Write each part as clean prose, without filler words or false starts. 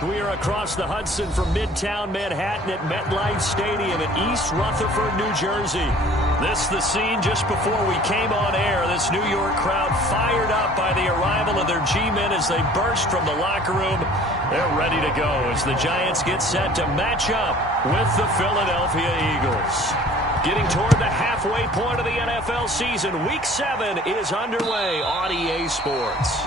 We are across the Hudson from Midtown Manhattan at MetLife Stadium in East Rutherford, New Jersey. This is the scene just before we came on air. This New York crowd fired up by the arrival of their G-men as they burst from the locker room. They're ready to go as the Giants get set to match up with the Philadelphia Eagles. Getting toward the halfway point of the NFL season, Week 7 is underway on EA Sports.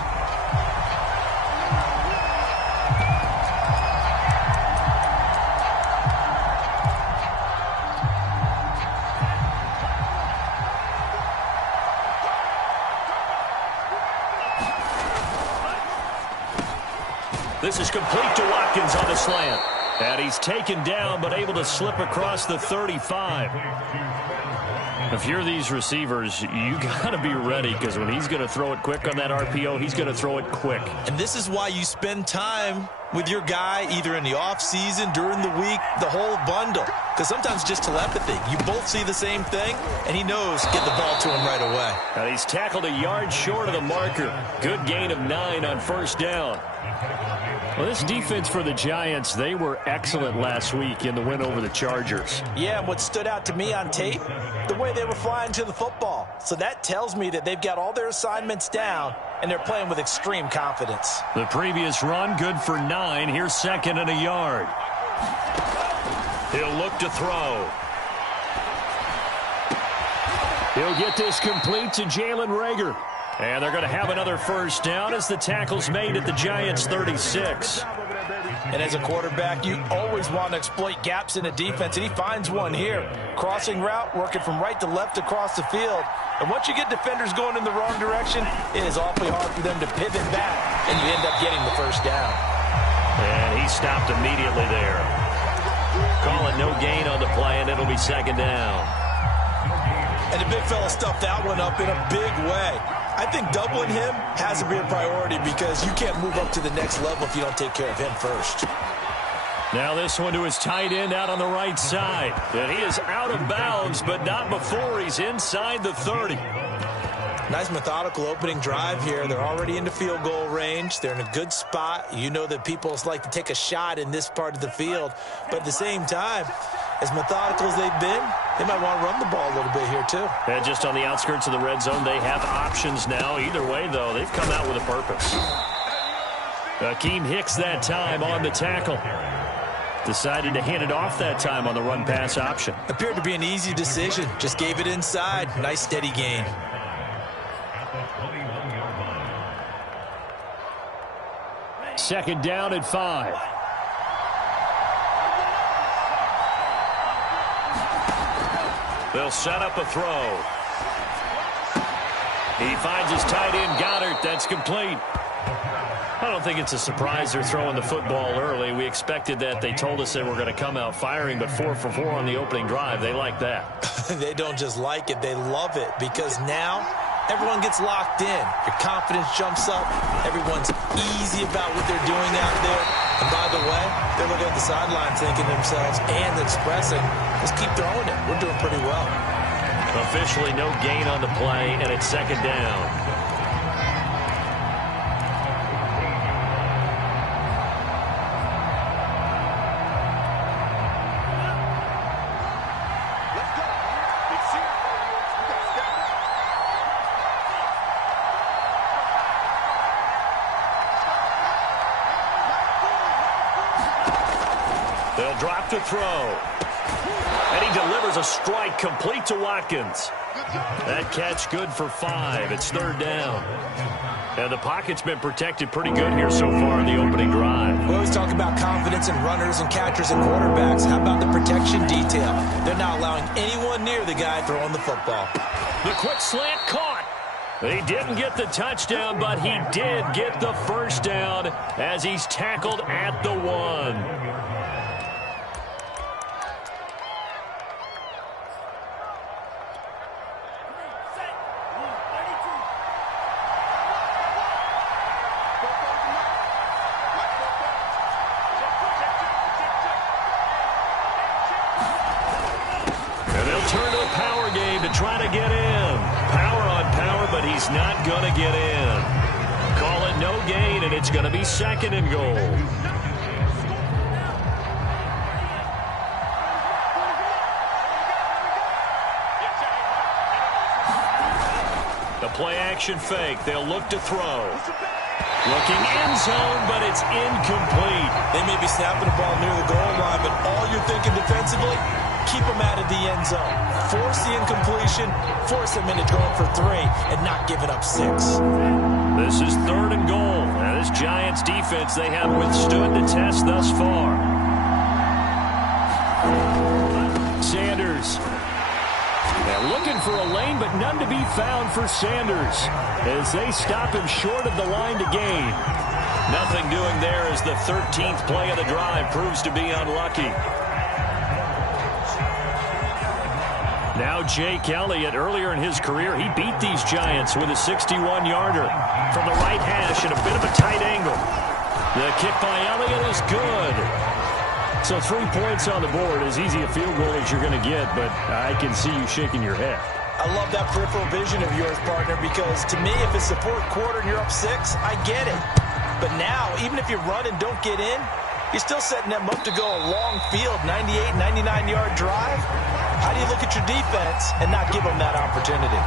This is complete to Watkins on the slant. And he's taken down but able to slip across the 35. If you're these receivers, you got to be ready because when he's going to throw it quick on that RPO, he's going to throw it quick. And this is why you spend time with your guy either in the offseason, during the week, the whole bundle. Because sometimes just telepathy. You both see the same thing, and he knows get the ball to him right away. And he's tackled a yard short of the marker. Good gain of 9 on first down. Well, this defense for the Giants, they were excellent last week in the win over the Chargers. Yeah, and what stood out to me on tape, the way they were flying to the football. So that tells me that they've got all their assignments down, and they're playing with extreme confidence. The previous run, good for 9. Here's second and a yard. He'll look to throw. He'll get this complete to Jalen Reagor. And they're going to have another first down as the tackle's made at the Giants' 36. And as a quarterback, you always want to exploit gaps in a defense, and he finds one here. Crossing route, working from right to left across the field. And once you get defenders going in the wrong direction, it is awfully hard for them to pivot back, and you end up getting the first down. And he stopped immediately there. Call it no gain on the play, and it'll be second down. And the big fella stuffed that one up in a big way. I think doubling him has to be a priority because you can't move up to the next level if you don't take care of him first. Now this one to his tight end out on the right side. And he is out of bounds, but not before he's inside the 30. Nice methodical opening drive here. They're already into field goal range. They're in a good spot. You know that people like to take a shot in this part of the field. But at the same time, as methodical as they've been, they might want to run the ball a little bit here too. And just on the outskirts of the red zone, they have options now. Either way, though, they've come out with a purpose. Akeem Hicks that time on the tackle. Decided to hand it off that time on the run-pass option. Appeared to be an easy decision. Just gave it inside. Nice steady gain. Second down at 5. They'll set up a throw. He finds his tight end, Goddard. That's complete. I don't think it's a surprise they're throwing the football early. We expected that. They told us they were going to come out firing, but 4 for 4 on the opening drive. They like that. They don't just like it. They love it because now everyone gets locked in. Your confidence jumps up. Everyone's easy about what they're doing out there. And by the way, they're looking at the sideline thinking to themselves and expressing, let's keep throwing it. We're doing pretty well. Officially no gain on the play, and it's second down. They'll drop to throw. And he delivers a strike complete to Watkins. That catch good for 5. It's third down. And the pocket's been protected pretty good here so far in the opening drive. We always talk about confidence in runners and catchers and quarterbacks. How about the protection detail? They're not allowing anyone near the guy throwing the football. The quick slant caught. He didn't get the touchdown, but he did get the first down as he's tackled at the 1. Try to get in. Power on power, but he's not going to get in. Call it no gain, and it's going to be second and goal. play action fake. They'll look to throw. Looking end zone, but it's incomplete. They may be snapping the ball near the goal line, but all you're thinking defensively, keep them out of the end zone. Force the incompletion, force them into going for 3, and not giving up 6. This is 3rd and goal. Now, this Giants defense, they have withstood the test thus far. Sanders. Now looking for a lane, but none to be found for Sanders as they stop him short of the line to gain. Nothing doing there as the 13th play of the drive proves to be unlucky. Now Jake Elliott, earlier in his career, he beat these Giants with a 61-yarder from the right hash at a bit of a tight angle. The kick by Elliott is good. So 3 points on the board, as easy a field goal as you're going to get, but I can see you shaking your head. I love that peripheral vision of yours, partner, because to me, if it's the 4th quarter and you're up 6, I get it. But now, even if you run and don't get in, you're still setting them up to go a long field, 98, 99-yard drive. How do you look at your defense and not give them that opportunity?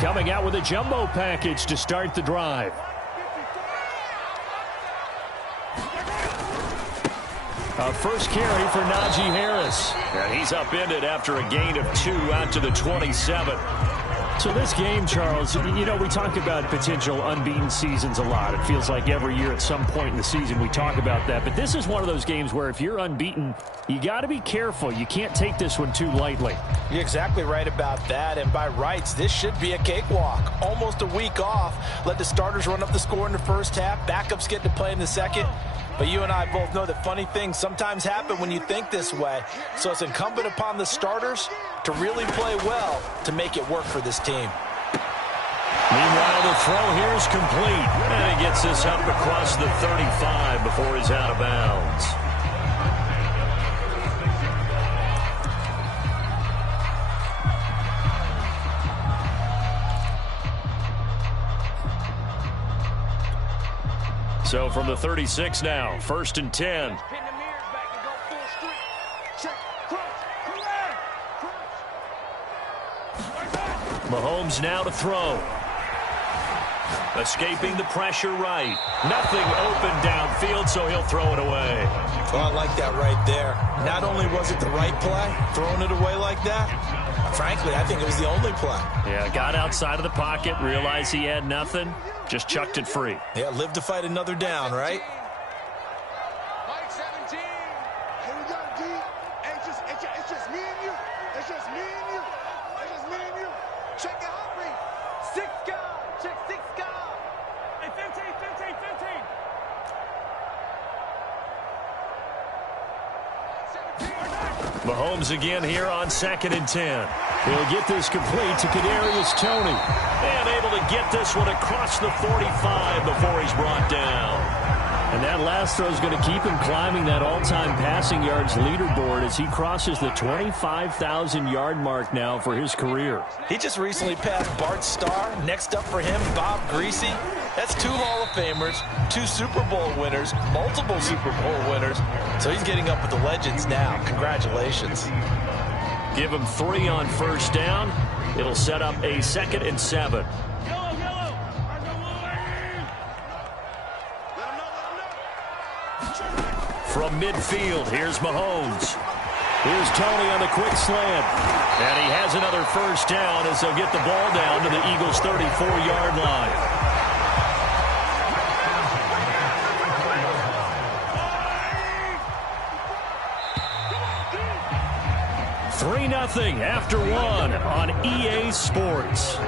Coming out with a jumbo package to start the drive. A first carry for Najee Harris. And he's upended after a gain of 2 out to the 27. So this game, Charles, you know, we talk about potential unbeaten seasons a lot. It feels like every year at some point in the season we talk about that. But this is one of those games where if you're unbeaten, you got to be careful. You can't take this one too lightly. You're exactly right about that. And by rights, this should be a cakewalk. Almost a week off. Let the starters run up the score in the first half. Backups get to play in the second. But you and I both know that funny things sometimes happen when you think this way. So it's incumbent upon the starters to really play well to make it work for this team. Meanwhile, the throw here is complete. And he gets this up across the 35 before he's out of bounds. So from the 36 now, 1st and 10. Mahomes now to throw. Escaping the pressure right. Nothing open downfield, so he'll throw it away. Well, I like that right there. Not only was it the right play, throwing it away like that, frankly, I think it was the only play. Yeah, got outside of the pocket, realized he had nothing, just chucked it free. Yeah, live to fight another down, right? Mike 17. Here we go, D. It's just me and you. It's just me and you. It's just me and you. Check your heartbeat. 6 guard. Check 6 guard. Hey, 15. Mahomes again here on 2nd and 10. He'll get this complete to Kadarius Toney. And able to get this one across the 45 before he's brought down. And that last throw is going to keep him climbing that all-time passing yards leaderboard as he crosses the 25,000-yard mark now for his career. He just recently passed Bart Starr. Next up for him, Bob Greasy. That's 2 Hall of Famers, 2 Super Bowl winners, multiple Super Bowl winners. So he's getting up with the legends now. Congratulations. Give him 3 on 1st down. It'll set up a 2nd and 7. From midfield, here's Mahomes. Here's Toney on the quick slant. And he has another 1st down as they'll get the ball down to the Eagles' 34-yard line. 3-0 after 1 on EA Sports.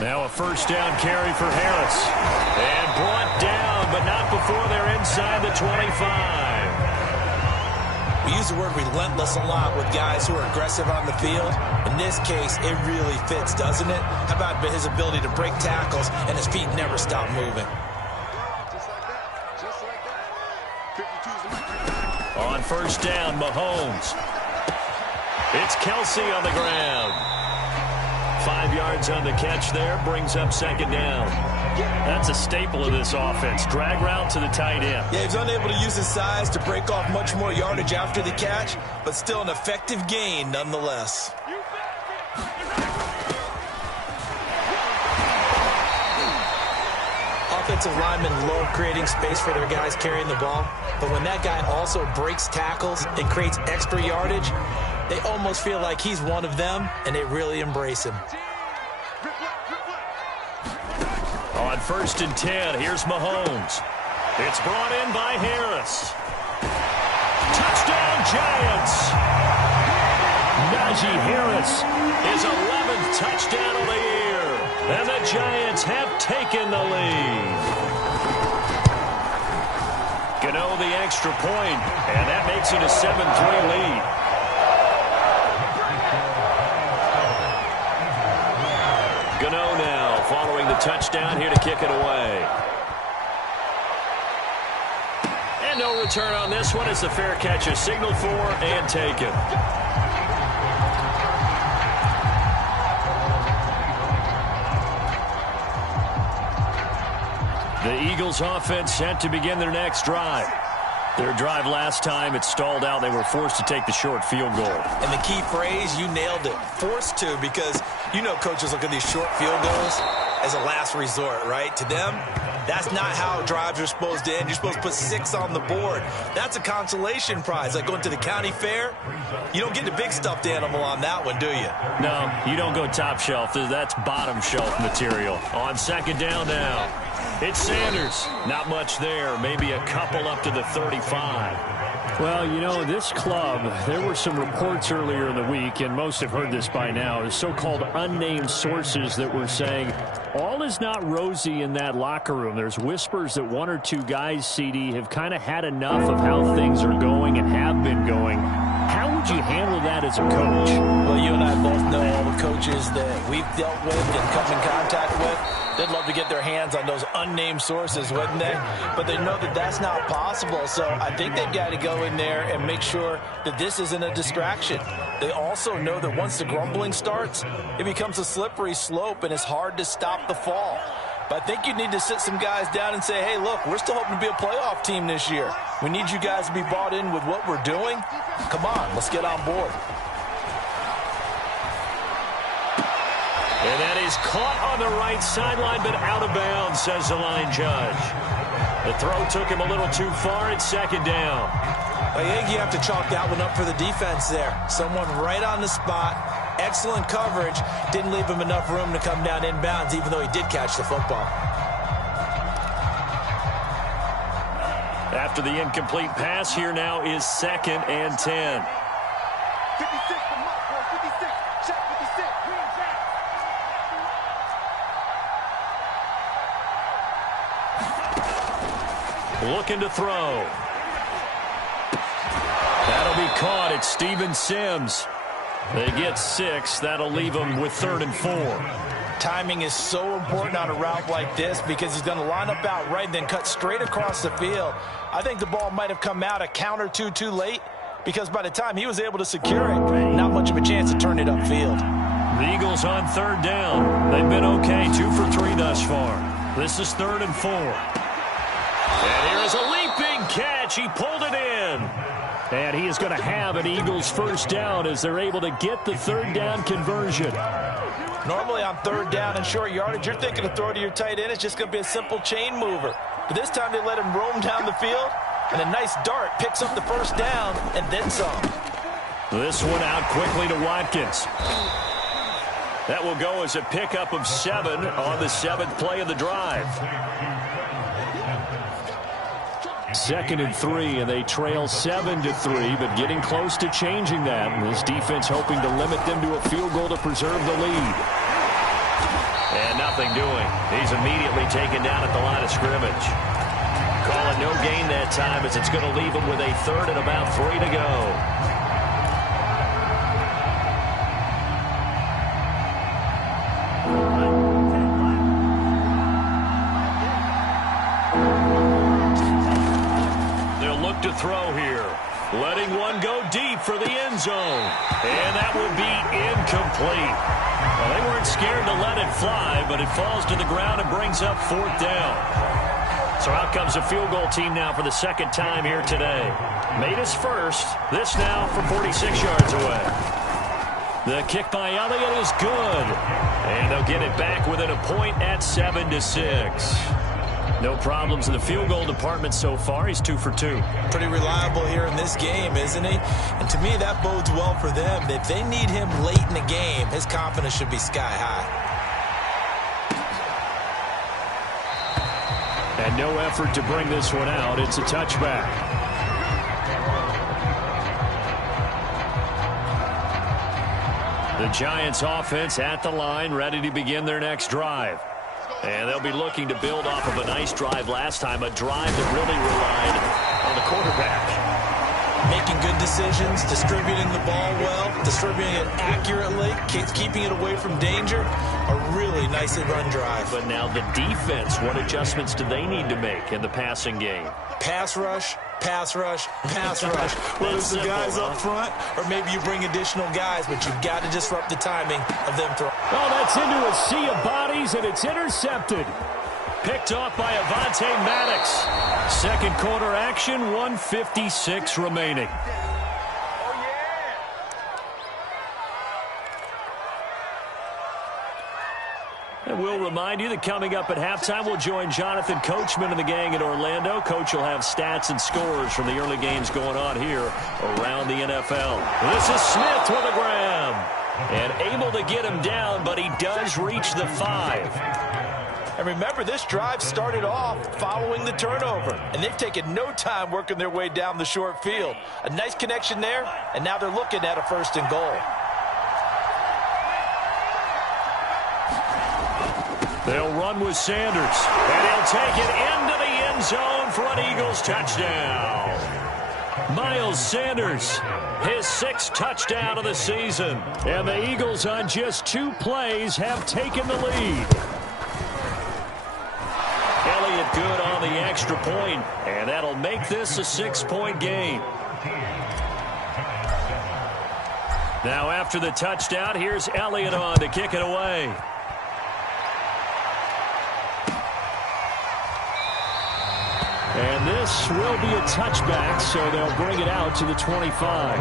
Now a 1st down carry for Harris. And brought down, but not before they're inside the 25. We use the word relentless a lot with guys who are aggressive on the field. In this case, it really fits, doesn't it? How about his ability to break tackles and his feet never stop moving? On first down, Mahomes. It's Kelsey on the ground. 5 yards on the catch there, brings up second down. That's a staple of this offense. Drag route to the tight end. Yeah, he's unable to use his size to break off much more yardage after the catch, but still an effective gain nonetheless. Offensive linemen love creating space for their guys carrying the ball, but when that guy also breaks tackles and creates extra yardage, they almost feel like he's one of them, and they really embrace him. On 1st and 10, here's Mahomes. It's brought in by Harris. Touchdown, Giants! Najee Harris, his 11th touchdown of the year. And the Giants have taken the lead. Gano the extra point, and that makes it a 7-3 lead. Gano now following the touchdown here to kick it away. And no return on this one. It's a fair catch, a signal for and taken. The Eagles offense set to begin their next drive. Their drive last time, it stalled out. They were forced to take the short field goal. And the key phrase, you nailed it, forced to, because you know coaches look at these short field goals as a last resort, right? To them, that's not how drives are supposed to end. You're supposed to put 6 on the board. That's a consolation prize, like going to the county fair. You don't get the big stuffed animal on that one, do you? No, you don't go top shelf. That's bottom shelf material. On second down now. It's Sanders. Not much there. Maybe a couple up to the 35. Well, you know, this club, there were some reports earlier in the week, and most have heard this by now, the so-called unnamed sources that were saying all is not rosy in that locker room. There's whispers that 1 or 2 guys, CD, have kind of had enough of how things are going and have been going. How would you handle that as a coach? Well, you and I both know all the coaches that we've dealt with and come in contact with. They'd love to get their hands on those unnamed sources, wouldn't they? But they know that that's not possible, so I think they've got to go in there and make sure that this isn't a distraction. They also know that once the grumbling starts, it becomes a slippery slope, and it's hard to stop the fall. But I think you need to sit some guys down and say, hey, look, we're still hoping to be a playoff team this year. We need you guys to be bought in with what we're doing. Come on, let's get on board. And that is caught on the right sideline, but out of bounds, says the line judge. The throw took him a little too far. It's second down. I think you have to chalk that one up for the defense there. Someone right on the spot. Excellent coverage. Didn't leave him enough room to come down inbounds, even though he did catch the football. After the incomplete pass, here now is 2nd and 10. 56 for Mark, boy. 56. Check 56. Green jack. Looking to throw. That'll be caught. It's Steven Sims. They get 6. That'll leave them with 3rd and 4. Timing is so important on a route like this because he's going to line up out right and then cut straight across the field. I think the ball might have come out a count or two too late because by the time he was able to secure it, not much of a chance to turn it upfield. The Eagles on 3rd down. They've been okay, 2 for 3 thus far. This is 3rd and 4. And here is a leaping catch. He pulled it in. And he is going to have an Eagles first down as they're able to get the 3rd down conversion. Normally on 3rd down and short yardage, you're thinking to throw to your tight end. It's just going to be a simple chain mover. But this time they let him roam down the field, and a nice dart picks up the first down and then some. This one out quickly to Watkins. That will go as a pickup of 7 on the 7th play of the drive. 2nd and 3, and they trail 7-3, but getting close to changing that. And this defense hoping to limit them to a field goal to preserve the lead. And nothing doing. He's immediately taken down at the line of scrimmage. Call it no gain that time as it's going to leave him with a 3rd and about 3 to go. To throw here. Letting zone. And that will be incomplete. Well, they weren't scared to let it fly, but it falls to the ground and brings up 4th down. So out comes a field goal team now for the second time here today. Made his first. This now from 46 yards away. The kick by Elliott is good. And they'll get it back within a point at 7-6. No problems in the field goal department so far. He's 2 for 2. Pretty reliable here in this game, isn't he? And to me, that bodes well for them. If they need him late in the game, his confidence should be sky high. And no effort to bring this one out. It's a touchback. The Giants offense at the line, ready to begin their next drive. And they'll be looking to build off of a nice drive last time, a drive that really relied on the quarterback. Making good decisions, distributing the ball well, distributing it accurately, keeping it away from danger. A really nice run drive. But now the defense, what adjustments do they need to make in the passing game? Pass rush, pass rush, pass rush. Whether it's the guys up front or maybe you bring additional guys, but you've got to disrupt the timing of them throwing. Oh, that's into a sea of bodies, and it's intercepted. Picked off by Avonte Maddox. Second quarter action, 1:56 remaining. And we'll remind you that coming up at halftime, we'll join Jonathan Coachman and the gang in Orlando. Coach will have stats and scores from the early games going on here around the NFL. This is Smith with a grab. And able to get him down, but he does reach the 5. And remember, this drive started off following the turnover. And they've taken no time working their way down the short field. A nice connection there, and now they're looking at a 1st and goal. They'll run with Sanders, and he'll take it into the end zone for an Eagles touchdown. Miles Sanders, his 6th touchdown of the season. And the Eagles on just 2 plays have taken the lead. Elliott good on the extra point, and that'll make this a 6-point game. Now after the touchdown, here's Elliott on to kick it away. And this will be a touchback, so they'll bring it out to the 25.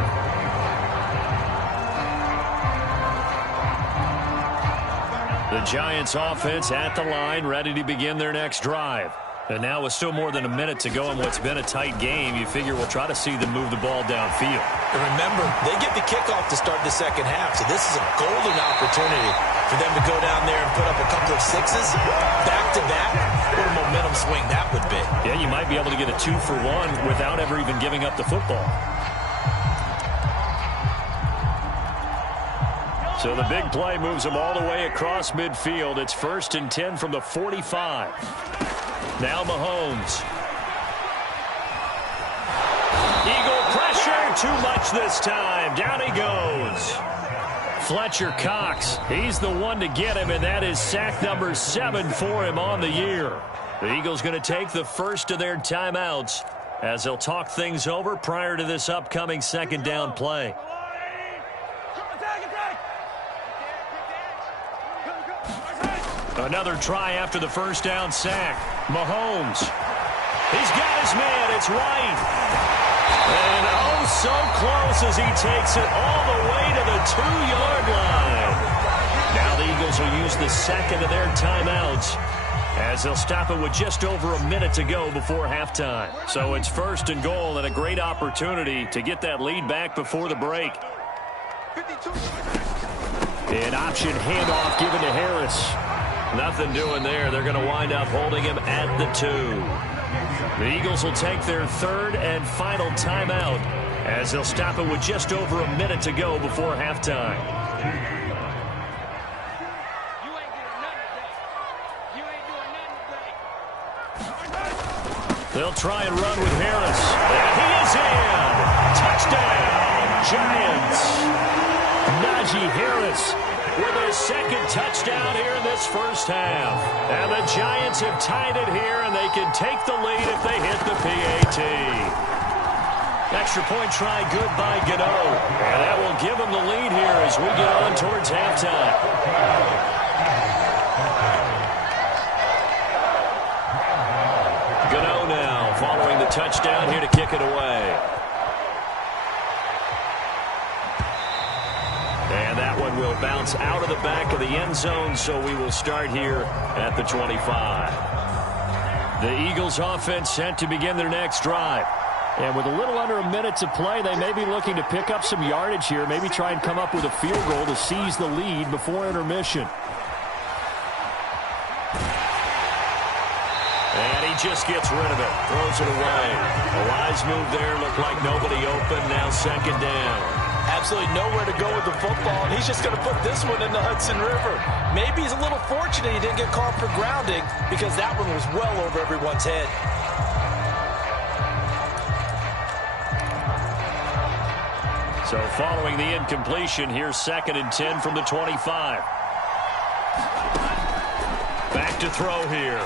The Giants offense at the line, ready to begin their next drive. And now with still more than a minute to go in what's been a tight game, you figure we'll try to see them move the ball downfield. And remember, they get the kickoff to start the second half, so this is a golden opportunity for them to go down there and put up a couple of 6s back-to-back. What a momentum swing that would be. Yeah, you might be able to get a 2-for-1 without ever even giving up the football. So the big play moves them all the way across midfield. It's 1st and 10 from the 45. Now Mahomes. Eagle pressure, too much this time. Down he goes. Fletcher Cox, he's the one to get him, and that is sack number 7 for him on the year. The Eagles going to take the first of their timeouts as they'll talk things over prior to this upcoming 2nd down play. Another try after the 1st down sack. Mahomes. He's got his man. It's right. And oh, so close as he takes it all the way to the 2-yard line. Now the Eagles will use the second of their timeouts as they'll stop it with just over a minute to go before halftime. So it's 1st and goal and a great opportunity to get that lead back before the break. An option handoff given to Harris. Nothing doing there. They're going to wind up holding him at the 2. The Eagles will take their 3rd and final timeout as they'll stop it with just over a minute to go before halftime. They'll try and run with Harris. And he is in. Touchdown, Giants. Najee Harris with a 2nd touchdown here in this 1st half. And the Giants have tied it here, and they can take the lead if they hit the PAT. Extra point try good by Gano. And that will give them the lead here as we get on towards halftime. Gano now following the touchdown here to kick it away. And that one will bounce out of the back of the end zone, so we will start here at the 25. The Eagles offense set to begin their next drive. And with a little under a minute to play, they may be looking to pick up some yardage here, maybe try and come up with a field goal to seize the lead before intermission. And he just gets rid of it, throws it away. A wise move there, looked like nobody open, now second down. Absolutely nowhere to go with the football, and he's just going to put this one in the Hudson River. Maybe he's a little fortunate he didn't get called for grounding because that one was well over everyone's head. So following the incompletion, here's 2nd and 10 from the 25. Back to throw here.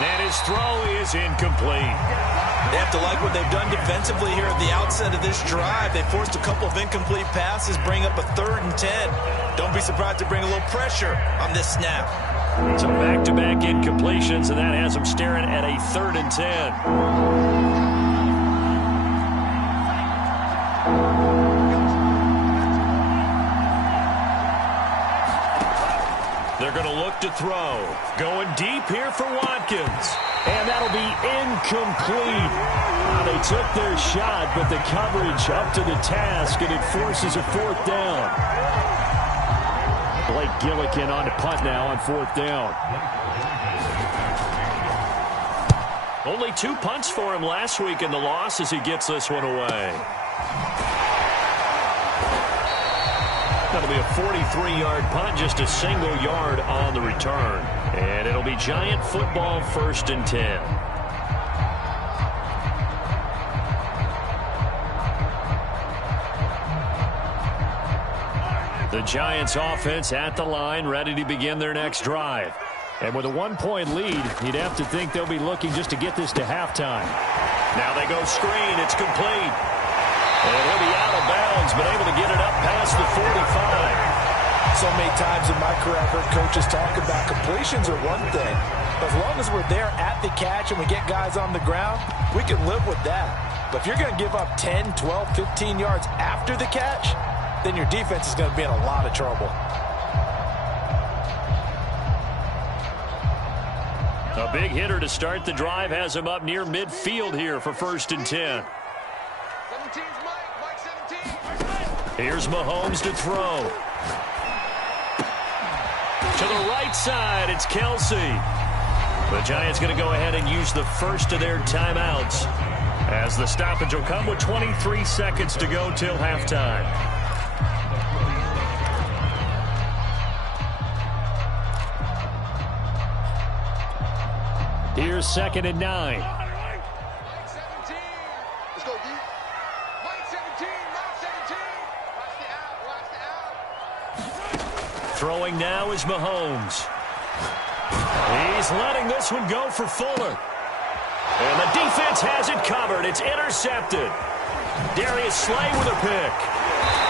And his throw is incomplete. They have to like what they've done defensively here at the outset of this drive. They forced a couple of incomplete passes, bring up a 3rd and 10. Don't be surprised to bring a little pressure on this snap. So back-to-back incompletions, and that has them staring at a 3rd and 10. They're going to look to throw. Going deep here for Watkins. And that'll be incomplete. They took their shot, but the coverage up to the task, and it forces a 4th down. Blake Gillikin on to punt now on 4th down. Only 2 punts for him last week in the loss as he gets this one away. That'll be a 43-yard punt, just a single yard on the return. And it'll be Giant football, 1st and 10. The Giants offense at the line, ready to begin their next drive. And with a 1-point lead, you'd have to think they'll be looking just to get this to halftime. Now they go screen. It's complete. And he'll be out of bounds, but able to get it up past the 45. So many times in my career I've heard coaches talk about completions are one thing. But as long as we're there at the catch and we get guys on the ground, we can live with that. But if you're going to give up 10, 12, 15 yards after the catch, then your defense is going to be in a lot of trouble. A big hitter to start the drive has him up near midfield here for 1st and 10. 17's Mike 17. Here's Mahomes to throw. To the right side, it's Kelsey. The Giants going to go ahead and use the first of their timeouts as the stoppage will come with 23 seconds to go till halftime. Here's 2nd and 9. Mike 17. Let's go, D. Mike 17. Mike 17. Watch the out. Watch the out. Throwing now is Mahomes. He's letting this one go for Fuller. And the defense has it covered. It's intercepted. Darius Slay with a pick.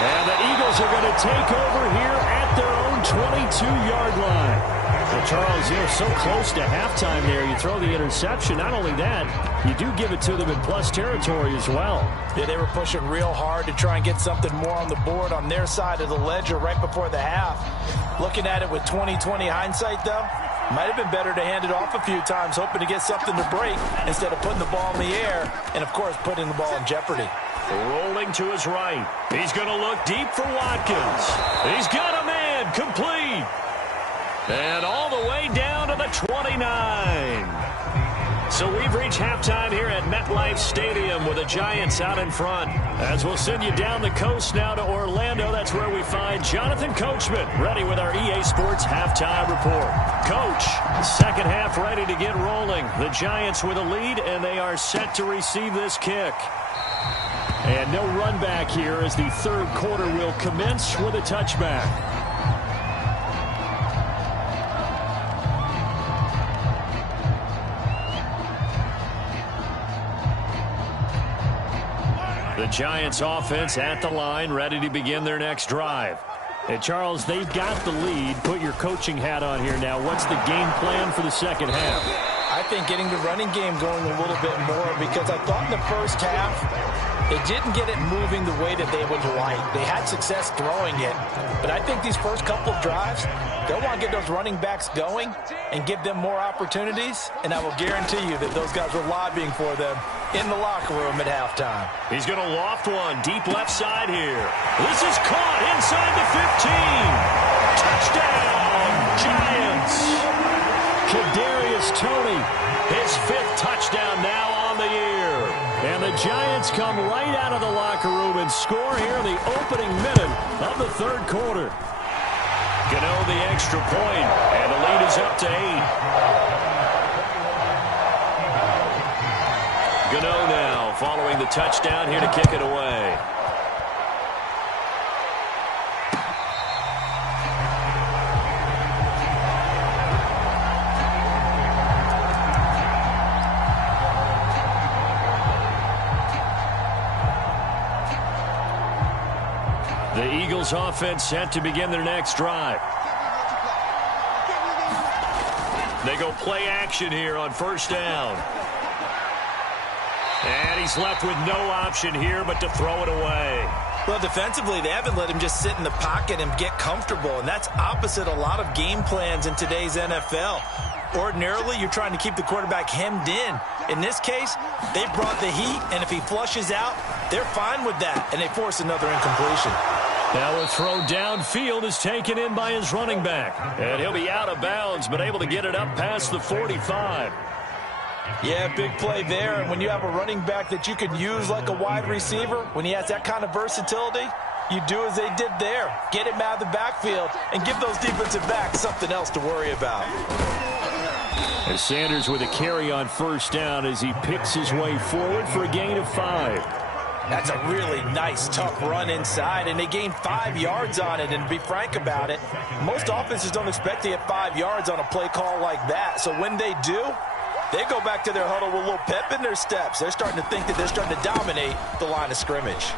And the Eagles are going to take over here at their own 22-yard line. Well, Charles, you're so close to halftime there. You throw the interception. Not only that, you do give it to them in plus territory as well. Yeah, they were pushing real hard to try and get something more on the board on their side of the ledger right before the half. Looking at it with 20/20 hindsight, though, might have been better to hand it off a few times, hoping to get something to break instead of putting the ball in the air and, of course, putting the ball in jeopardy. Rolling to his right. He's going to look deep for Watkins. He's got a man, complete. And all the way down to the 29. So we've reached halftime here at MetLife Stadium with the Giants out in front. As we'll send you down the coast now to Orlando, that's where we find Jonathan Coachman ready with our EA Sports halftime report. Coach, second half ready to get rolling. The Giants with a lead, and they are set to receive this kick. And no run back here as the third quarter will commence with a touchback. The Giants offense at the line, ready to begin their next drive. Hey, Charles, they've got the lead. Put your coaching hat on here now. What's the game plan for the second half? I think getting the running game going a little bit more, because I thought in the first half they didn't get it moving the way that they would like. They had success throwing it, but I think these first couple of drives, they'll want to get those running backs going and give them more opportunities, and I will guarantee you that those guys were lobbying for them in the locker room at halftime. He's going to loft one deep left side here. This is caught inside the 15. Touchdown, Giants. Kadarius Toney, His 5th touchdown now on the year. and the Giants come right out of the locker room and score here in the opening minute of the third quarter. Gano the extra point, and the lead is up to 8. Gano now following the touchdown here to kick it away. The Eagles offense set to begin their next drive. They go play action here on first down. And he's left with no option here but to throw it away. Well, defensively, they haven't let him just sit in the pocket and get comfortable, and that's opposite a lot of game plans in today's NFL. Ordinarily, you're trying to keep the quarterback hemmed in. In this case, they brought the heat, and if he flushes out, they're fine with that, and they force another incompletion. Now a throw downfield is taken in by his running back. And he'll be out of bounds, but able to get it up past the 45. Yeah, big play there, and when you have a running back that you can use like a wide receiver, when he has that kind of versatility, you do as they did there. Get him out of the backfield and give those defensive backs something else to worry about. As Sanders with a carry on first down as he picks his way forward for a gain of 5. That's a really nice, tough run inside, and they gained 5 yards on it. And to be frank about it, most offenses don't expect to get 5 yards on a play call like that. So when they do, they go back to their huddle with a little pep in their steps. They're starting to think that they're starting to dominate the line of scrimmage.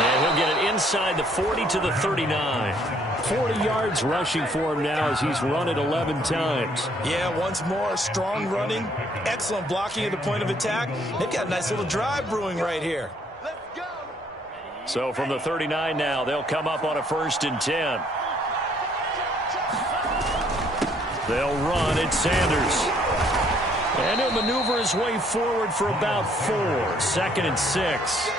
And he'll get it inside the 40 to the 39. 40 yards rushing for him now as he's run it 11 times. Yeah, once more, strong running, excellent blocking at the point of attack. They've got a nice little drive brewing right here. So from the 39 now, they'll come up on a 1st and 10. They'll run it, Sanders. And he'll maneuver his way forward for about 4. 2nd and 6.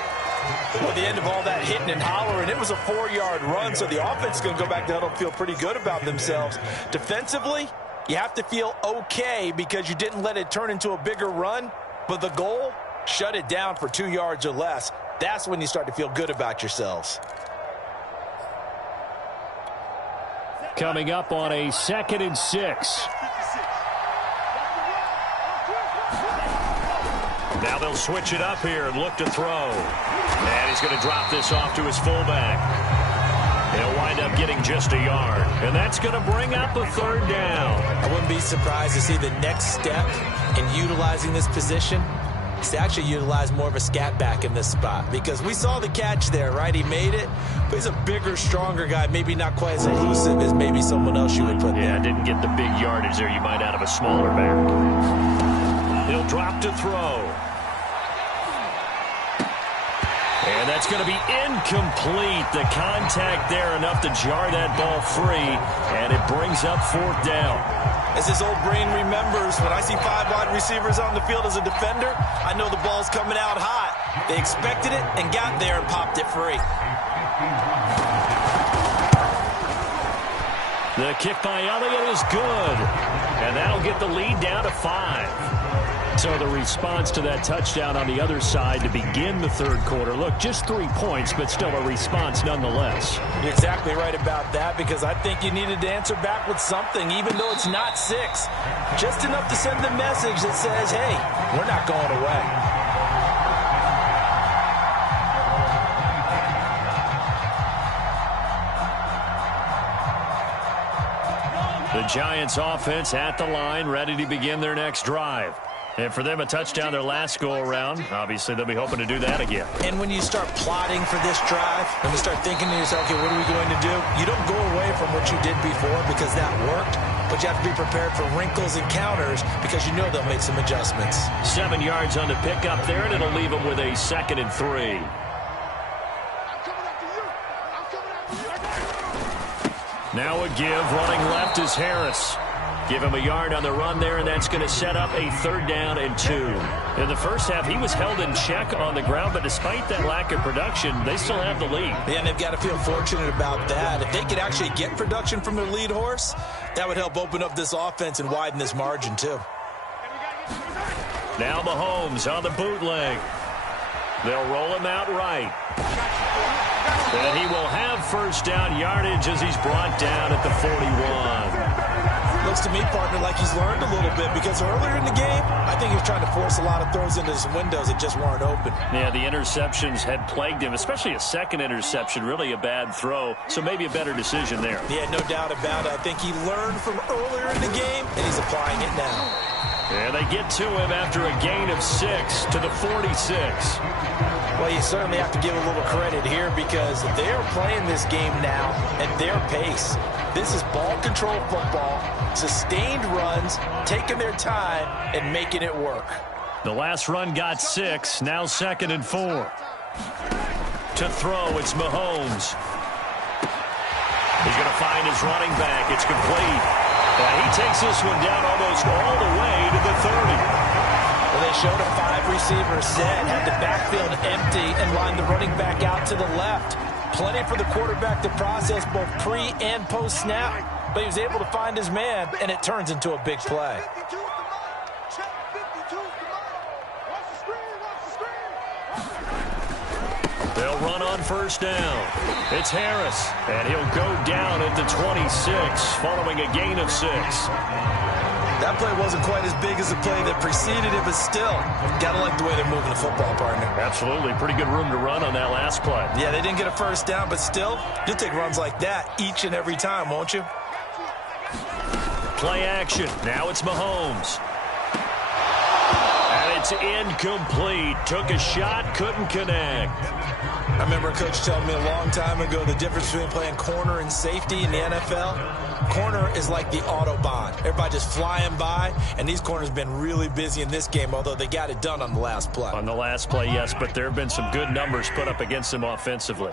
Well, at the end of all that hitting and hollering, it was a 4-yard run, so the offense is going to go back to huddle and feel pretty good about themselves. Defensively, you have to feel okay because you didn't let it turn into a bigger run, but the goal, shut it down for 2 yards or less. That's when you start to feel good about yourselves. Coming up on a 2nd and 6. Now they'll switch it up here and look to throw. And he's going to drop this off to his fullback. He'll wind up getting just a yard. And that's going to bring up a 3rd down. I wouldn't be surprised to see the next step in utilizing this position is to actually utilize more of a scat back in this spot. Because we saw the catch there, right? He made it. But he's a bigger, stronger guy. Maybe not quite as elusive as maybe someone else you would put there. Yeah, didn't get the big yardage there you might out of a smaller back. He'll drop to throw. And that's going to be incomplete. The contact there enough to jar that ball free, and it brings up 4th down. As his old brain remembers, when I see 5 wide receivers on the field as a defender, I know the ball's coming out hot. They expected it and got there and popped it free. The kick by Elliott is good, and that'll get the lead down to 5. So the response to that touchdown on the other side to begin the third quarter. Look, just 3 points, but still a response nonetheless. You're exactly right about that, because I think you needed to answer back with something, even though it's not 6. Just enough to send the message that says, hey, we're not going away. The Giants offense at the line, ready to begin their next drive. And for them, a touchdown their last go-around. Obviously, they'll be hoping to do that again. And when you start plotting for this drive, when you start thinking to yourself, okay, what are we going to do? You don't go away from what you did before because that worked, but you have to be prepared for wrinkles and counters because you know they'll make some adjustments. 7 yards on the pickup there, and it'll leave them with a 2nd and 3. Now a give, running left is Harris. Give him a yard on the run there, and that's going to set up a 3rd down and 2. In the first half, he was held in check on the ground, but despite that lack of production, they still have the lead. Yeah, and they've got to feel fortunate about that. If they could actually get production from their lead horse, that would help open up this offense and widen this margin, too. Now Mahomes on the bootleg. They'll roll him out right. And he will have 1st down yardage as he's brought down at the 41. Looks to me, partner, like he's learned a little bit because earlier in the game, I think he was trying to force a lot of throws into some windows that just weren't open. Yeah, the interceptions had plagued him, especially a 2nd interception, really a bad throw, so maybe a better decision there. Yeah, no doubt about it. I think he learned from earlier in the game, and he's applying it now. And they get to him after a gain of 6 to the 46. Well, you certainly have to give a little credit here because they're playing this game now at their pace. This is ball control football, sustained runs, taking their time, and making it work. The last run got 6, now 2nd and 4. To throw, it's Mahomes. He's going to find his running back. It's complete. And he takes this one down almost all the way to the 30. Well, they showed a 5-receiver set, had the backfield empty, and lined the running back out to the left. Plenty for the quarterback to process both pre- and post-snap, but he was able to find his man, and it turns into a big play. They'll run on 1st down. It's Harris, and he'll go down at the 26 following a gain of 6. That play wasn't quite as big as the play that preceded it, but still, gotta like the way they're moving the football, partner. Absolutely. Pretty good room to run on that last play. Yeah, they didn't get a 1st down, but still, you'll take runs like that each and every time, won't you? Play action. Now it's Mahomes. And it's incomplete. Took a shot, couldn't connect. I remember a coach telling me a long time ago the difference between playing corner and safety in the NFL. Corner is like the Autobahn. Everybody just flying by, and these corners have been really busy in this game, although they got it done on the last play. On the last play, yes, but there have been some good numbers put up against them offensively.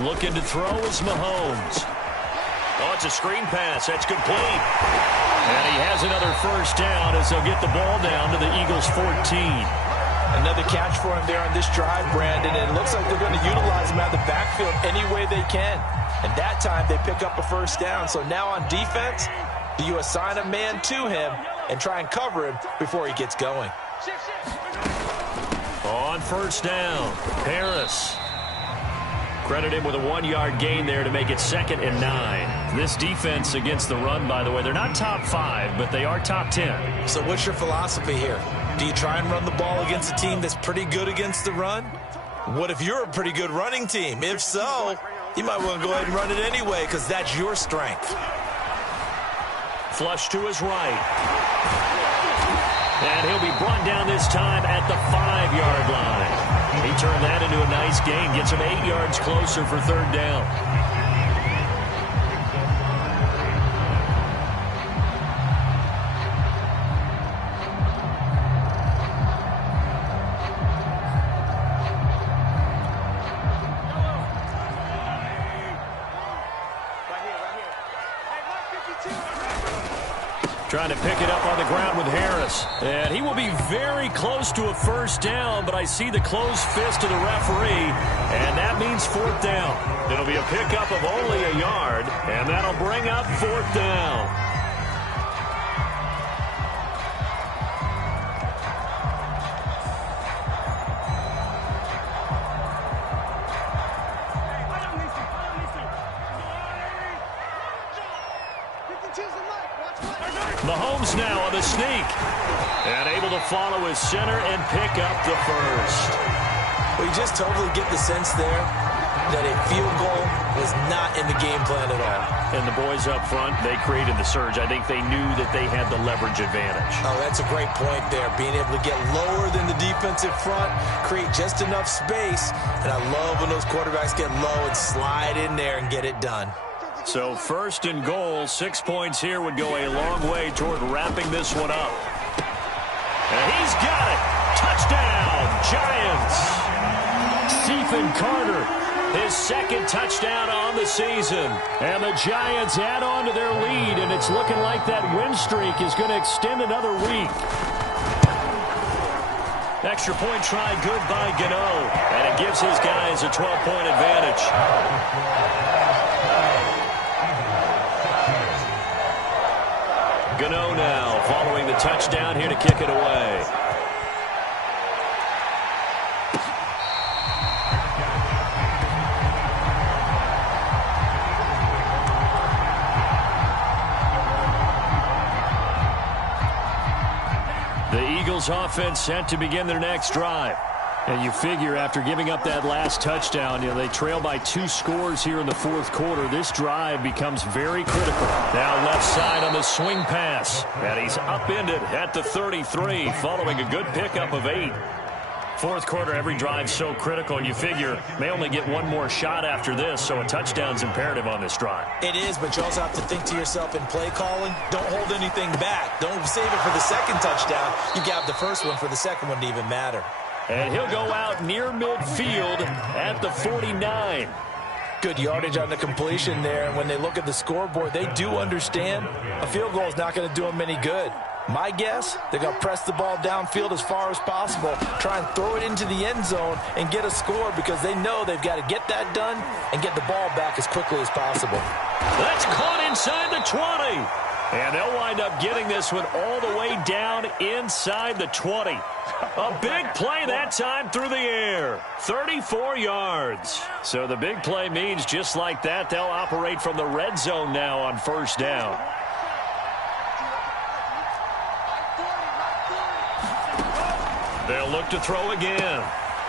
Looking to throw is Mahomes. Oh, it's a screen pass. That's complete. And he has another 1st down as they'll get the ball down to the Eagles' 14. Another catch for him there on this drive, Brandon, and it looks like they're going to utilize him out of the backfield any way they can. And that time they pick up a 1st down. So now on defense, do you assign a man to him and try and cover him before he gets going? On 1st down, Harris. Credit him with a 1-yard gain there to make it 2nd and 9. This defense against the run, by the way, they're not top 5, but they are top 10. So what's your philosophy here? Do you try and run the ball against a team that's pretty good against the run? What if you're a pretty good running team? If so, you might want to go ahead and run it anyway because that's your strength. Flush to his right. And he'll be brought down this time at the 5-yard line. He turned that into a nice gain, gets him 8 yards closer for 3rd down. Trying to pick it up on the ground with Harris. And he will be very close to a 1st down, but I see the closed fist of the referee, and that means 4th down. It'll be a pickup of only a yard, and that'll bring up 4th down. Mahomes now on the sneak. And able to follow his center and pick up the 1st. Well, you just totally get the sense there that a field goal was not in the game plan at all. And the boys up front, they created the surge. I think they knew that they had the leverage advantage. Oh, that's a great point there. Being able to get lower than the defensive front, create just enough space. And I love when those quarterbacks get low and slide in there and get it done. So 1st and goal, 6 points here would go a long way toward wrapping this one up. And he's got it. Touchdown, Giants. Stephen Carter, his 2nd touchdown on the season. and the Giants add on to their lead, and it's looking like that win streak is going to extend another week. Extra point try good by Gano, and it gives his guys a 12-point advantage. Gano now following the touchdown here to kick it away. The Eagles offense set to begin their next drive. And you figure after giving up that last touchdown, they trail by 2 scores here in the 4th quarter. This drive becomes very critical. Now left side on the swing pass. And he's upended at the 33 following a good pickup of 8. 4th quarter, every drive so critical, and you figure may only get one more shot after this, so a touchdown's imperative on this drive. It is, but you also have to think to yourself in play calling, don't hold anything back. Don't save it for the 2nd touchdown. You got the 1st one for the 2nd one to even matter. And he'll go out near midfield at the 49. Good yardage on the completion there, and when they look at the scoreboard, they do understand a field goal is not going to do them any good. My guess, they're going to press the ball downfield as far as possible, try and throw it into the end zone and get a score because they know they've got to get that done and get the ball back as quickly as possible. That's caught inside the 20. And they'll wind up getting this one all the way down inside the 20. A big play that time through the air. 34 yards. So the big play means just like that, they'll operate from the red zone now on 1st down. They'll look to throw again.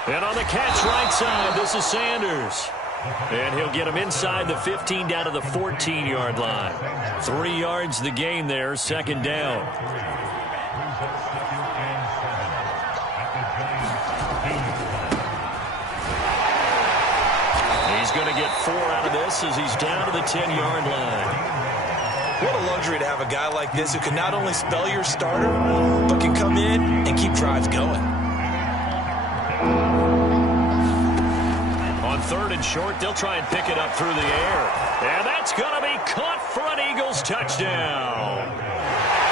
And on the catch right side, this is Sanders. And he'll get him inside the 15 down to the 14-yard line. 3 yards the gain there, 2nd down. He's going to get 4 out of this as he's down to the 10-yard line. What a luxury to have a guy like this who can not only spell your starter, but can come in and keep drives going. On 3rd and short, they'll try and pick it up through the air. And that's going to be caught for an Eagles touchdown.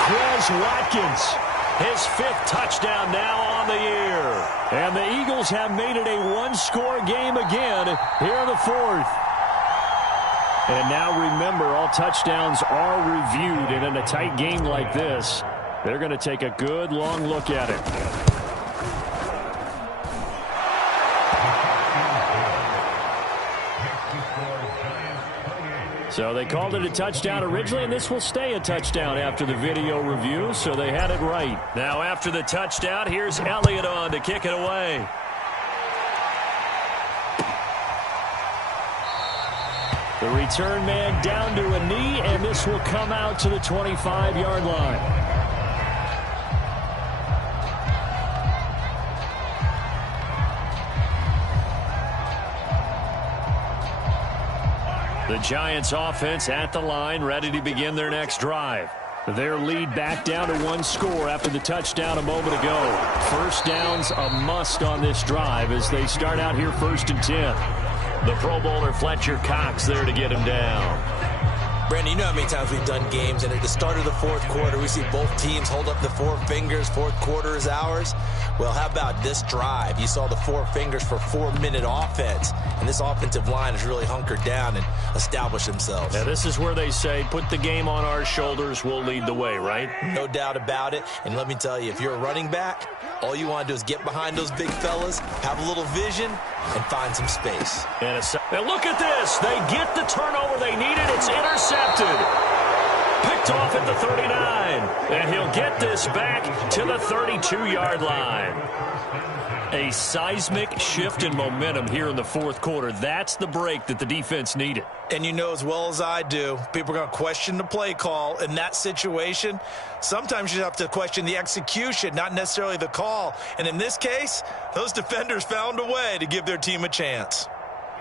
Quez Watkins, his 5th touchdown now on the year. and the Eagles have made it a 1-score game again here in the 4th. And now remember, all touchdowns are reviewed, and in a tight game like this, they're going to take a good long look at it. So they called it a touchdown originally, and this will stay a touchdown after the video review, so they had it right. Now after the touchdown, here's Elliott on to kick it away. The return man down to a knee, and this will come out to the 25-yard line. The Giants offense at the line, ready to begin their next drive. Their lead back down to 1 score after the touchdown a moment ago. 1st down's a must on this drive as they start out here 1st and 10. The Pro Bowler Fletcher Cox there to get him down. Brandon, you know how many times we've done games, and at the start of the 4th quarter, we see both teams hold up the 4 fingers, 4th quarter is ours. Well, how about this drive? You saw the 4 fingers for 4-minute offense, and this offensive line has really hunkered down and established themselves. Now, this is where they say, put the game on our shoulders, we'll lead the way, right? No doubt about it, and let me tell you, if you're a running back, all you want to do is get behind those big fellas, have a little vision, and find some space. And look at this. They get the turnover they needed. It's intercepted. Picked off at the 39. And he'll get this back to the 32-yard line. A seismic shift in momentum here in the fourth quarter. That's the break that the defense needed. And you know as well as I do, people are going to question the play call in that situation. Sometimes you have to question the execution, not necessarily the call. And in this case, those defenders found a way to give their team a chance.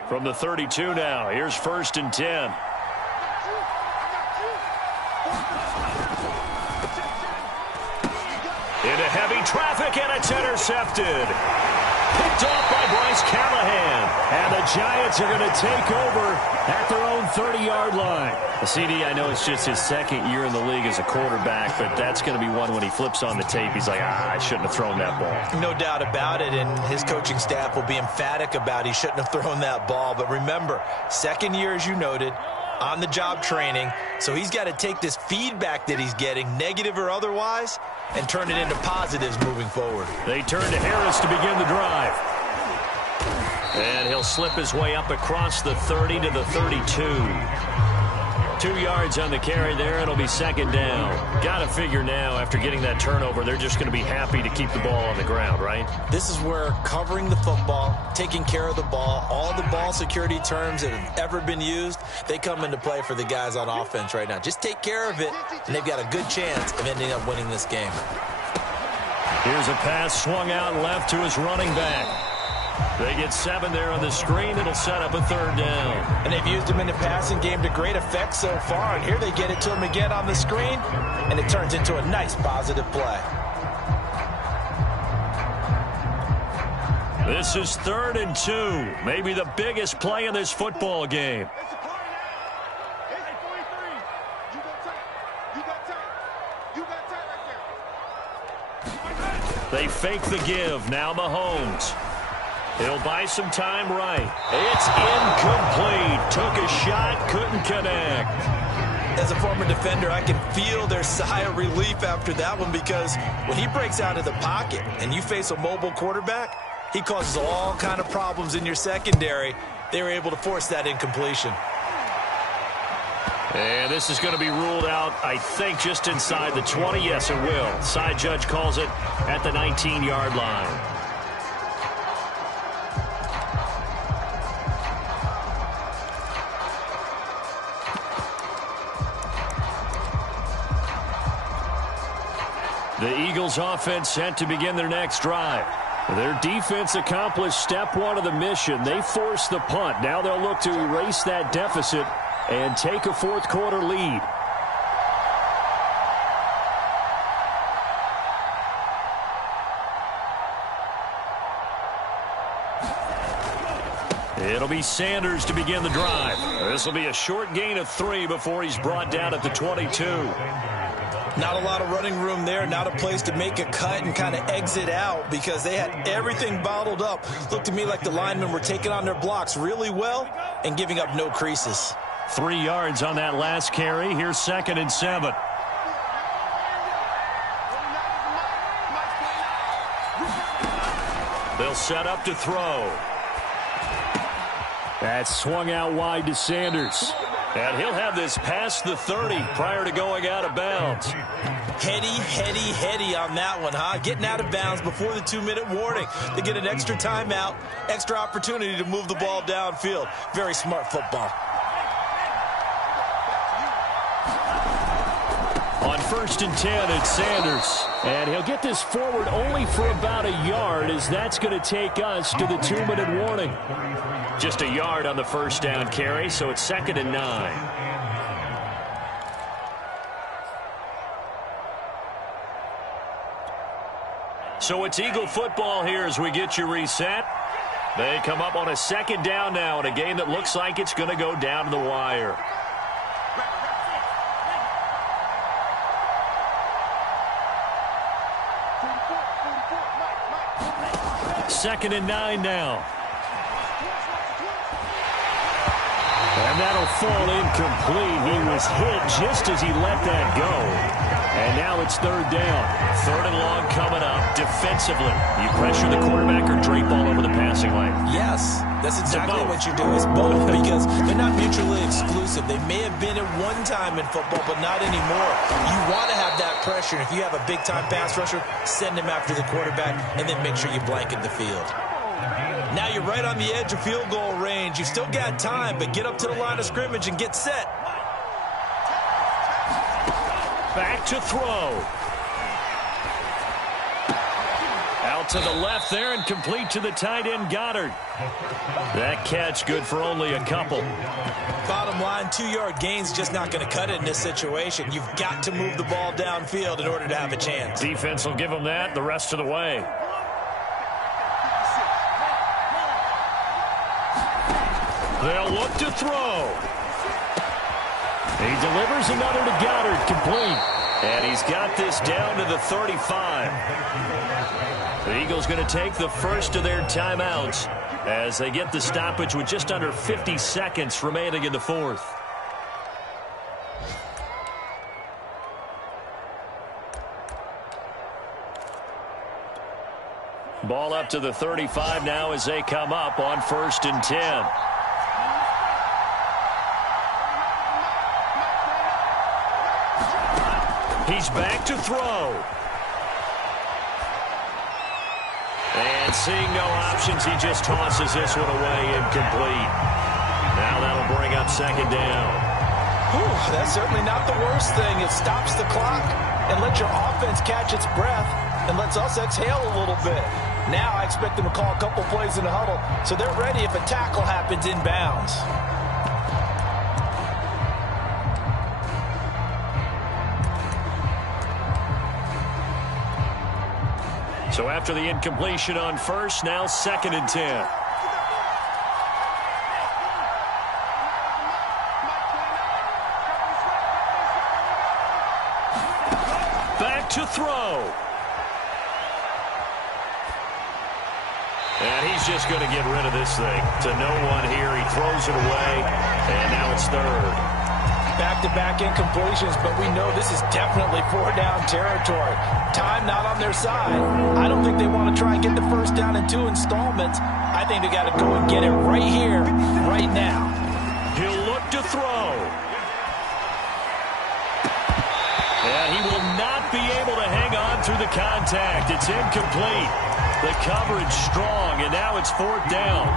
From the 32 now, here's 1st and 10. Into heavy traffic, and it's intercepted. Picked off by Bryce Callahan. And the Giants are going to take over at their own 30-yard line. CD, I know it's just his second year in the league as a quarterback, but that's going to be one when he flips on the tape. He's like, I shouldn't have thrown that ball. No doubt about it, and his coaching staff will be emphatic about he shouldn't have thrown that ball. But remember, second year, as you noted, on-the-job training, so he's got to take this feedback that he's getting, negative or otherwise, and turn it into positives moving forward. They turn to Harris to begin the drive. And he'll slip his way up across the 30 to the 32. 2 yards on the carry there. It'll be 2nd down. Got to figure now, after getting that turnover, they're just going to be happy to keep the ball on the ground, right? This is where covering the football, taking care of the ball, all the ball security terms that have ever been used, they come into play for the guys on offense right now. Just take care of it, and they've got a good chance of ending up winning this game. Here's a pass swung out left to his running back. They get 7 there on the screen. It'll set up a 3rd down. And they've used him in the passing game to great effect so far. And here they get it to him again on the screen, and it turns into a nice positive play. This is 3rd and 2. Maybe the biggest play in this football game. They fake the give. Now Mahomes. He'll buy some time right. It's incomplete. Took a shot, couldn't connect. As a former defender, I can feel their sigh of relief after that one, because when he breaks out of the pocket and you face a mobile quarterback, he causes all kind of problems in your secondary. They were able to force that incompletion. And this is going to be ruled out, I think, just inside the 20. Yes, it will. Side judge calls it at the 19-yard line. The Eagles offense set to begin their next drive. Their defense accomplished step 1 of the mission. They forced the punt. Now they'll look to erase that deficit and take a fourth quarter lead. It'll be Sanders to begin the drive. This will be a short gain of 3 before he's brought down at the 22. Not a lot of running room there, not a place to make a cut and kind of exit out, because they had everything bottled up. Looked to me like the linemen were taking on their blocks really well and giving up no creases. 3 yards on that last carry. Here's 2nd and 7. They'll set up to throw. That's swung out wide to Sanders. And he'll have this past the 30 prior to going out of bounds. Heady on that one, huh? Getting out of bounds before the 2-minute warning. They get an extra timeout, extra opportunity to move the ball downfield. Very smart football. On 1st and 10, it's Sanders. And he'll get this forward only for about a yard, as that's going to take us to the 2-minute warning. Just a yard on the first down carry, so it's 2nd and 9. So it's Eagle football here as we get you reset. They come up on a 2nd down now in a game that looks like it's going to go down to the wire. Second and 9 now. And that'll fall incomplete. He was hit just as he let that go. And now it's 3rd down. 3rd and long coming up defensively. You pressure the quarterback or drape all over the passing lane? Yes, that's exactly what you do. It's both, because they're not mutually exclusive. They may have been at one time in football, but not anymore. You want to have that pressure. And if you have a big-time pass rusher, send him after the quarterback, and then make sure you blanket the field. Now you're right on the edge of field goal range. You've still got time, but get up to the line of scrimmage and get set. Back to throw. Out to the left there and complete to the tight end, Goddard. That catch good for only a couple. Bottom line, 2-yard gain's just not going to cut it in this situation. You've got to move the ball downfield in order to have a chance. Defense will give them that the rest of the way. They'll look to throw. He delivers another to Goddard, complete. And he's got this down to the 35. The Eagles going to take the first of their timeouts as they get the stoppage with just under 50 seconds remaining in the fourth. Ball up to the 35 now as they come up on 1st and 10. He's back to throw. And seeing no options, he just tosses this one away, incomplete. Now that'll bring up 2nd down. Whew, that's certainly not the worst thing. It stops the clock and lets your offense catch its breath and lets us exhale a little bit. Now I expect them to call a couple plays in the huddle so they're ready if a tackle happens inbounds. So after the incompletion on 1st, now 2nd and 10. Back to throw. And he's just going to get rid of this thing. To no one here. He throws it away. And now it's 3rd. Back-to-back incompletions, but we know this is definitely 4-down territory. Time not on their side. I don't think they want to try and get the first down in 2 installments. I think they got to go and get it right here, right now. He'll look to throw. And he will not be able to hang on through the contact. It's incomplete. The coverage strong, and now it's 4th down.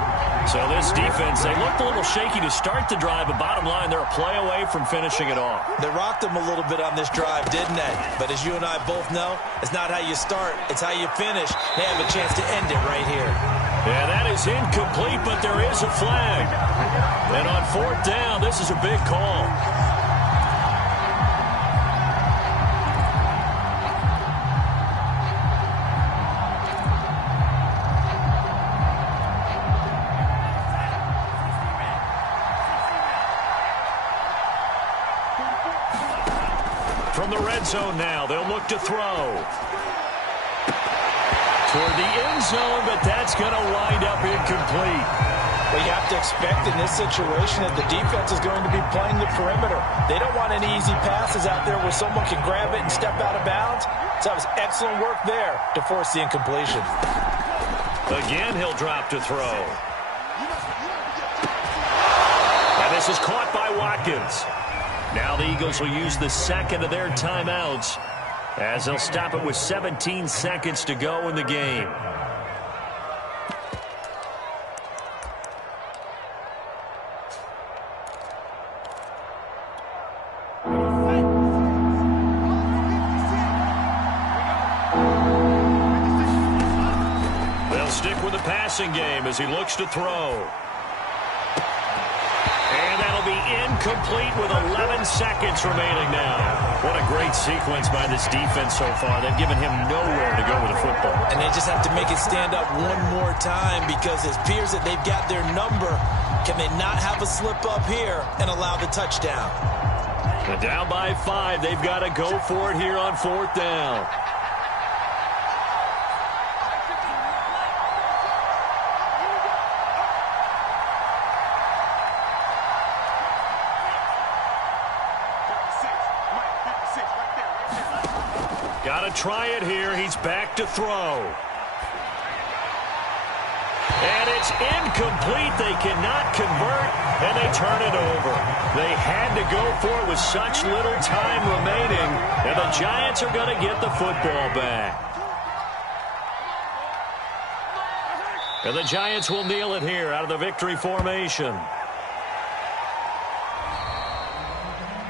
So this defense, they looked a little shaky to start the drive, but bottom line, they're a play away from finishing it off. They rocked them a little bit on this drive, didn't they? But as you and I both know, it's not how you start, it's how you finish. They have a chance to end it right here. Yeah, that is incomplete, but there is a flag. And on 4th down, this is a big call. From the red zone now, they'll look to throw. Toward the end zone, but that's going to wind up incomplete. Well, you have to expect in this situation that the defense is going to be playing the perimeter. They don't want any easy passes out there where someone can grab it and step out of bounds. So that was excellent work there to force the incompletion. Again, he'll drop to throw. And this is caught by Watkins. Now the Eagles will use the 2nd of their timeouts as they'll stop it with 17 seconds to go in the game. They'll stick with the passing game as he looks to throw. And that'll be incomplete with 11 seconds remaining now. What a great sequence by this defense so far. They've given him nowhere to go with the football. And they just have to make it stand up one more time because it appears that they've got their number. Can they not have a slip up here and allow the touchdown? And down by 5. They've got to go for it here on 4th down. Got to try it here. He's back to throw. And it's incomplete. They cannot convert, and they turn it over. They had to go for it with such little time remaining. And the Giants are going to get the football back. And the Giants will kneel it here out of the victory formation.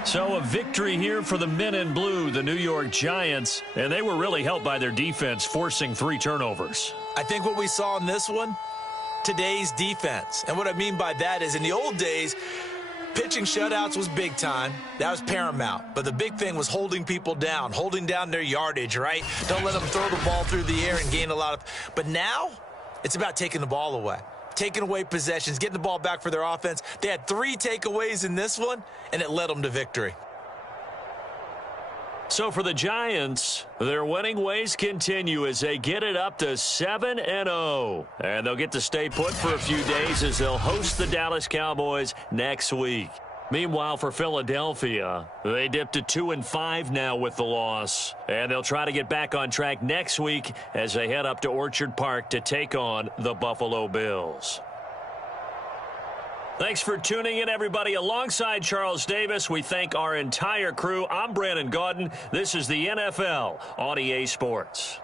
So a victory here for the men in blue, the New York Giants. And they were really helped by their defense, forcing 3 turnovers. I think what we saw in this one, today's defense. And what I mean by that is in the old days, pitching shutouts was big time. That was paramount. But the big thing was holding people down, holding down their yardage, right? Don't let them throw the ball through the air and gain a lot of... But now, it's about taking the ball away. Taking away possessions, getting the ball back for their offense. They had 3 takeaways in this one, and it led them to victory. So for the Giants, their winning ways continue as they get it up to 7-0. And they'll get to stay put for a few days as they'll host the Dallas Cowboys next week. Meanwhile, for Philadelphia, they dipped to 2-5 now with the loss. And they'll try to get back on track next week as they head up to Orchard Park to take on the Buffalo Bills. Thanks for tuning in, everybody. Alongside Charles Davis, we thank our entire crew. I'm Brandon Gaudin. This is the NFL on EA Sports.